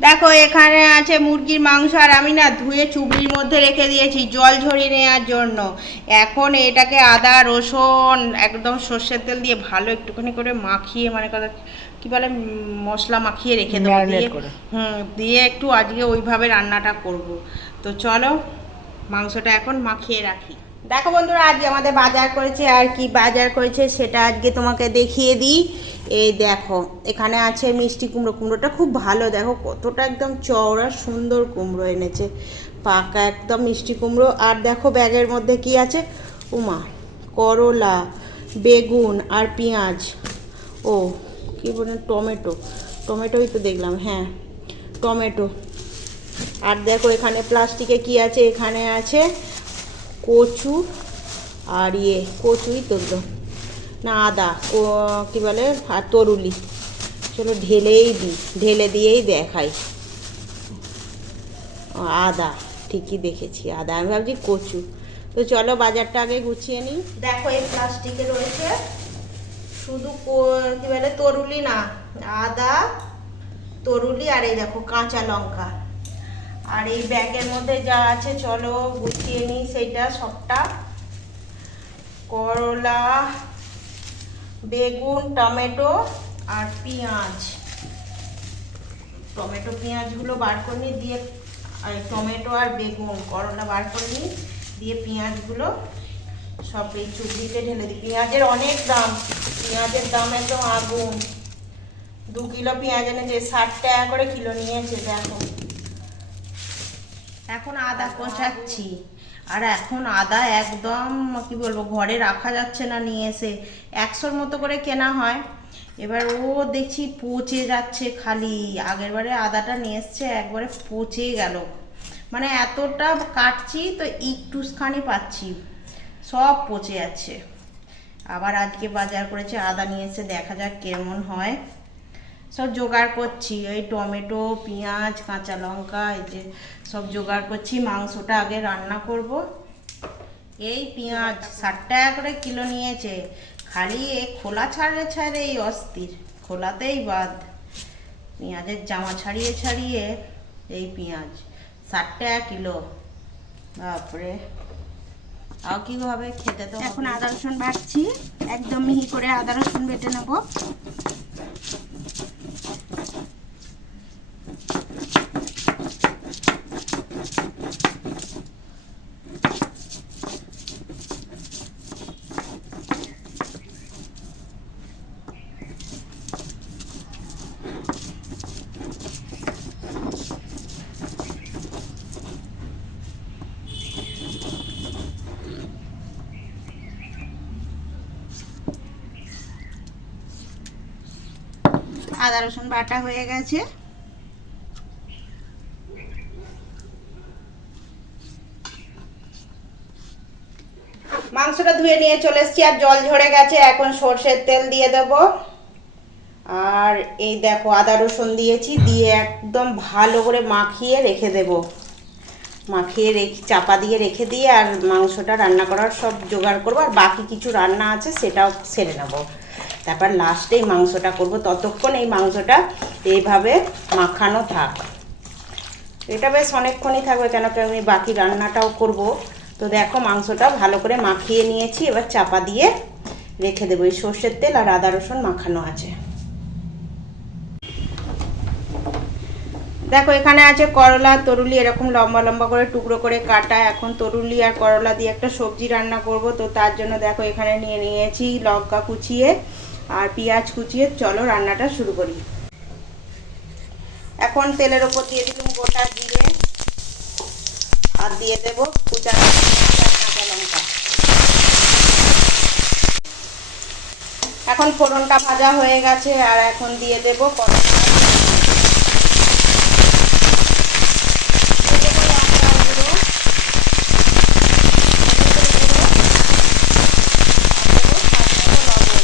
দেখো এখানে আছে মুরগির মাংস আর আমি না ধুয়ে চুবড়ির মধ্যে রেখে দিয়েছি জল ঝরিয়ে নেওয়ার জন্য। এখন এটাকে আদা রসুন একদম সর্ষের তেল দিয়ে ভালো একটুখানি করে মাখিয়ে মানে কথা কি বলে মশলা মাখিয়ে রেখে দেবো দিয়ে হুম দিয়ে একটু আজকে ওইভাবে রান্নাটা করব। তো চলো মাংসটা এখন মাখিয়ে রাখি। দেখো বন্ধুরা, আজকে আমাদের বাজার করেছে, আর কি বাজার করেছে সেটা আজকে তোমাকে দেখিয়ে দিই। এই দেখো, এখানে আছে মিষ্টি কুমড়ো। কুমড়োটা খুব ভালো, দেখো কতটা একদম চওড়া, সুন্দর কুমড়ো এনেছে। পাকা একদম মিষ্টি কুমড়ো। আর দেখো ব্যাগের মধ্যে কি আছে? উমা, করলা, বেগুন আর পেঁয়াজ। ও, কি বলে, টমেটো। টমেটোই তো দেখলাম হ্যাঁ টমেটো। আর দেখো এখানে প্লাস্টিকে কি আছে? এখানে আছে কচু আর ইয়ে কচুই তো তো। না, আদা কি বলে, আর তরুলি। চলো ঢেলেই দিই, ঢেলে দিয়েই দেখাই। আদা, ঠিকই দেখেছি, আদা। আমি ভাবছি কচু। তো চলো বাজারটা আগে গুছিয়ে নিই। দেখো, এই প্লাস্টিকে রয়েছে শুধু কি বলে, তরুলি না, আদা, তরুলি আর এই দেখো, কাঁচা লঙ্কা। আর এই ব্যাগের মধ্যে যা আছে, চলো গুছিয়ে নিই সেইটা সবটা। করলা, বেগুন, টমেটো আর পেঁয়াজ। টমেটো, পেঁয়াজগুলো বার করে নিই, দিয়ে টমেটো আর বেগুন, করলা বার করে নিই, দিয়ে পেঁয়াজগুলো সব এই চুবড়িতে ঢেলে দিই। পেঁয়াজের অনেক দাম, পেঁয়াজের দাম একদম আগুন। দু কিলো পেঁয়াজ এনেছে, ষাট টাকা করে কিলো নিয়েছে, দেখো। এখন আদা কষাচ্ছি। আর এখন আদা একদম, কি বলব, ঘরে রাখা যাচ্ছে না নিয়ে এসে। একশোর মতো করে কেনা হয়। এবার ও দেখছি পচে যাচ্ছে খালি। আগের বারে আদাটা নিয়ে এসছে, একবারে পচে গেল। মানে এতটা কাটছি তো একটুখানি পাচ্ছি। সব পচে যাচ্ছে। আবার আজকে বাজার করেছে আদা নিয়ে এসে, দেখা যাক কেমন হয়। সব জোগাড় করছি। এই টমেটো পেঁয়াজ কাঁচা লঙ্কা এই যে সব জোগাড় করছি। মাংসটা আগে রান্না করব। এই পেঁয়াজ ষাট টাকা করে কিলো নিয়েছে। খালি এ খোলা ছাড়ে ছাড়ে এই অস্থির। খোলাতেই বাদ। পেঁয়াজের জামা ছাড়িয়ে ছাড়িয়ে এই পেঁয়াজ ষাট টাকা কিলো। তারপরে আর কি হবে? খেতে তো এখন আদা রসুন বাটছি একদম মিহি করে আদা রসুন বেটে নেব। আদা, রসুন বাটা হয়ে গেছে। মাংসটা ধুয়ে নিয়ে চলে এসেছি আর জল ঝরে গেছে, এখন সর্ষের তেল দিয়ে দেব। আর এই দেখো, আদা, রসুন দিয়েছি, দিয়ে একদম ভালো করে মাখিয়ে রেখে দেব। মাখিয়ে রেখে, চাপা দিয়ে রেখে দিয়ে আর মাংসটা রান্না করার সব জোগাড় করব। আর বাকি কিছু রান্না আছে, সেটাও সেরে নেব। তারপর লাস্টে এই মাংসটা করব। ততক্ষণ এই মাংসটা এইভাবে মাখানো থাক। এটা বেশ অনেকক্ষণই থাকবে কেন কি আমি বাকি রান্নাটাও করব। তো দেখো মাংসটা ভালো করে মাখিয়ে নিয়েছি, এবার চাপা দিয়ে রেখে দেবো। এই সর্ষের তেল আর আদা রসুন মাখানো আছে। দেখো, এখানে আছে করলা, তরুলি, এরকম লম্বা লম্বা করে টুকরো করে কাটা। এখন তরুলি আর করলা দিয়ে একটা সবজি রান্না করব। তো তার জন্য দেখো, এখানে নিয়ে নিয়েছি লঙ্কা কুচিয়ে। আর পেঁয়াজ কুচিয়ে চলো রান্নাটা শুরু করি। এখন তেলের ওপর দিয়ে দিলাম গোটা জিরে। আর দিয়ে দেবো কুচানো কাঁচা লঙ্কা। এখন ফোড়নটা ভাজা হয়ে গেছে, আর এখন দিয়ে দেবো করলা দিয়ে দেবো লঙ্কা গুঁড়ো, হলুদের গুঁড়ো, আর দেবো স্বাদ মতো লবণ।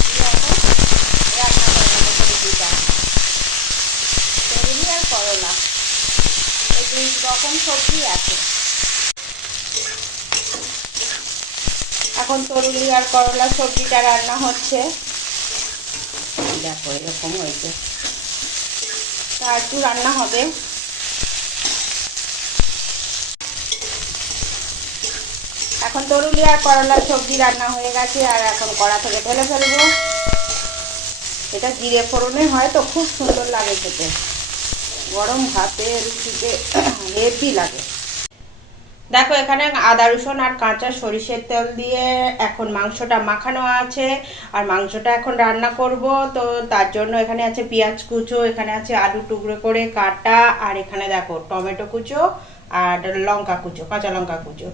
দিয়ে এখন রান্না করে নেব সবজিটা। তরুলি আর করলা এই রকম সবজি আছে। এখন তরুলি আর করলা সবজিটা রান্না হচ্ছে। দেখো, এরকম হয়েছে। তা একটু রান্না হবে। এখন তরুলি আর করলার সবজি রান্না হয়ে গেছে, আর এখন কড়া থেকে ঢেলে ফেলব। এটা জিরে ফোড়নে হয় তো, খুব সুন্দর লাগে খেতে। গরম ভাতে রুটিতে হেভি লাগে। দেখো, এখানে আদা রসুন আর কাঁচা সরিষের তেল দিয়ে এখন মাংসটা মাখানো আছে। আর মাংসটা এখন রান্না করব। তো তার জন্য এখানে আছে পেঁয়াজ কুচো, এখানে আছে আলু টুকরো করে কাটা, আর এখানে দেখো টমেটো কুচো আর লঙ্কা কুচো, কাঁচা লঙ্কা কুচো।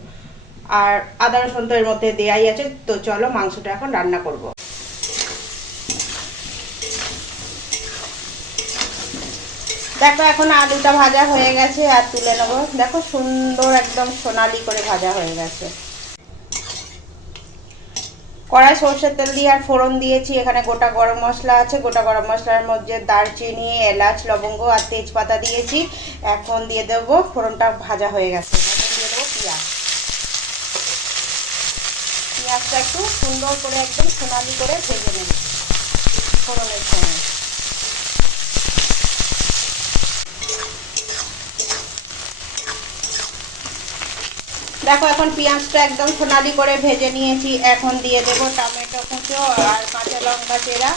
আর আদা রসুন তো এর মধ্যে দেয়াই আছে। তো চলো মাংসটা এখন রান্না করব। দেখো, এখন আলুটা ভাজা হয়ে গেছে, আর তুলে নেব। দেখো, সুন্দর একদম সোনালি করে ভাজা হয়ে গেছে। কড়াই সর্ষের তেল দিয়ে আর ফোড়ন দিয়েছি। এখানে গোটা গরম মশলা আছে। গোটা গরম মশলার মধ্যে দারচিনি, এলাচ, লবঙ্গ আর তেজপাতা দিয়েছি। এখন দিয়ে দেবো, ফোড়নটা ভাজা হয়ে গেছে। দিয়ে দেবো পেঁয়াজ। পেঁয়াজটা একটু সুন্দর করে একদম সোনালি করে ভেজে নেব। ফোড়নের সময়। দেখো, এখন পেঁয়াজটা একদম সোনালি করে ভেজে নিয়েছি। এখন দিয়ে দেবো টমেটো কুচো আর কাঁচা লঙ্কা চেরা।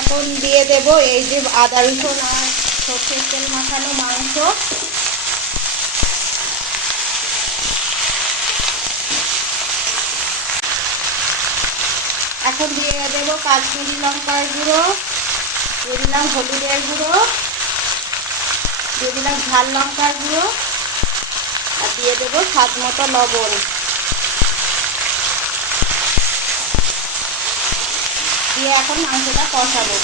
এখন দিয়ে দেব এই যে আদা রসুন আর সর্ষের তেল মাখানো মাংস। এখন দিয়ে দেবো, কাশ্মীরি লঙ্কার গুঁড়ো দিয়ে দিলাম হলুদের গুঁড়ো দিয়ে দিলাম ঝাল লঙ্কার গুঁড়ো, আর দিয়ে দেবো স্বাদ মতো লবণ। দিয়ে এখন মাংসটা কষাবো।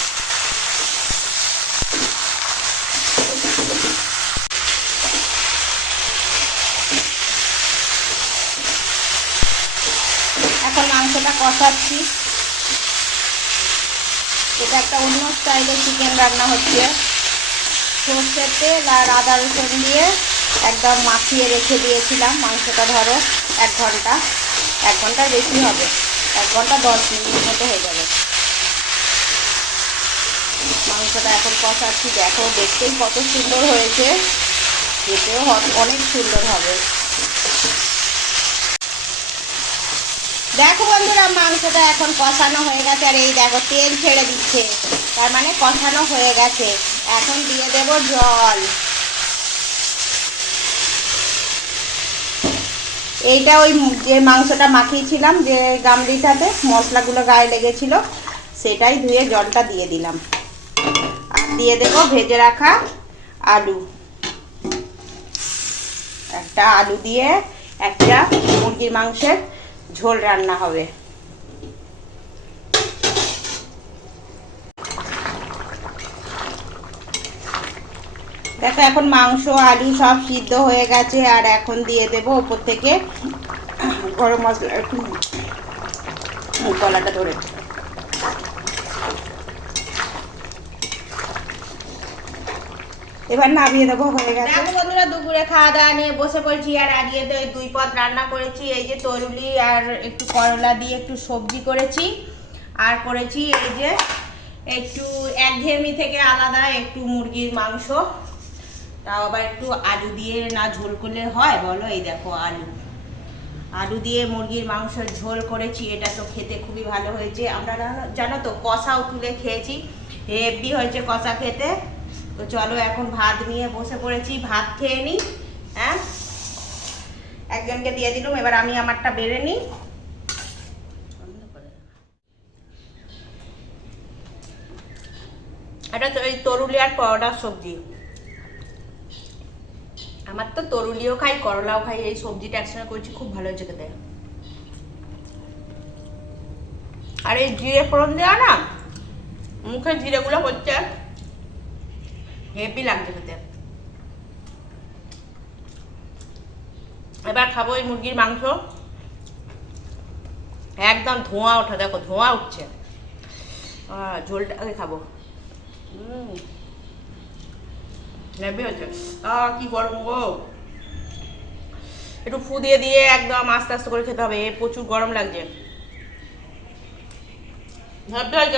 এখন মাংসটা কষাচ্ছি। এটা একটা অন্য স্টাইলে চিকেন রান্না হচ্ছে। সর্ষের তেল আর আদা রসুন দিয়ে একদম মাখিয়ে রেখে দিয়েছিলাম, মাংসটা ধরো এক ঘণ্টা। এক ঘণ্টার বেশি হবে। এক ঘণ্টা দশ মিনিট মতো হয়ে যাবে। মাংসটা এখন কষাচ্ছি। দেখো, দেখতেই কত সুন্দর হয়েছে। খেতেও অনেক সুন্দর হবে। দেখো বন্ধুরা, মাংসটা এখন কষানো হয়ে গেছে আর এই দেখো তেল ছেড়ে দিচ্ছে। তার মানে কষানো হয়ে গেছে। এখন দিয়ে দেব জল। এইটা ওই যে মাংসটা মাখিয়েছিলাম, যে গামলিটাতে মশলাগুলো গায়ে লেগেছিল, সেটাই ধুয়ে জলটা দিয়ে দিলাম। আর দিয়ে দেব ভেজে রাখা আলু। একটা আলু দিয়ে একটা মুরগির মাংসের ঝোল রান্না হবে। দেখো, এখন মাংস, আলু সব সিদ্ধ হয়ে গেছে, আর এখন দিয়ে দেব ওপর থেকে গরম মশলা একটু গলাটা ধরে। এবার নামিয়ে দেবো হয়ে গেছে দেখো বন্ধুরা, দুপুরে খাওয়া দাওয়া নিয়ে বসে পড়ছি আর আজকে তো দুই পদ রান্না করেছি। এই যে তরুলি আর একটু করলা দিয়ে একটু সবজি করেছি। আর করেছি এই যে একটু একঘেয়েমি থেকে আলাদা একটু মুরগির মাংস। তাও আবার একটু আলু দিয়ে না ঝোল করলে হয়? বলো, এই দেখো আলু। আলু দিয়ে মুরগির মাংসের ঝোল করেছি। এটা তো খেতে খুবই ভালো হয়েছে। আমরা জানো তো, কষাও তুলে খেয়েছি। হেভি হয়েছে কষা খেতে। তো চলো এখন ভাত নিয়ে বসে পড়েছি, ভাত খেয়ে নিই হ্যাঁ? একজনকে দিয়ে দিলাম, এবার আমি আমারটা বেড়ে নিই। এটা এই তরুলি আর করলার সবজি। আমার তো তরুলিও খাই, করলাও খাই, এই সবজিটা একসঙ্গে করেছি, খুব ভালো হয়েছে খেতে। আর এই জিরে ফোড়ন দেওয়া না? মুখে জিরেগুলো হচ্ছে। হেভি লাগছে খেতে। এবার খাব এই মুরগির মাংস। একদম ধোঁয়া ওঠা দেখো ধোঁয়া উঠছে। আহ, ঝোলটা আগে খাব। হেভি হচ্ছে। কি গরম গো। একটু ফু দিয়ে দিয়ে একদম আস্তে আস্তে করে খেতে হবে প্রচুর গরম লাগছে। ভাবতে হয়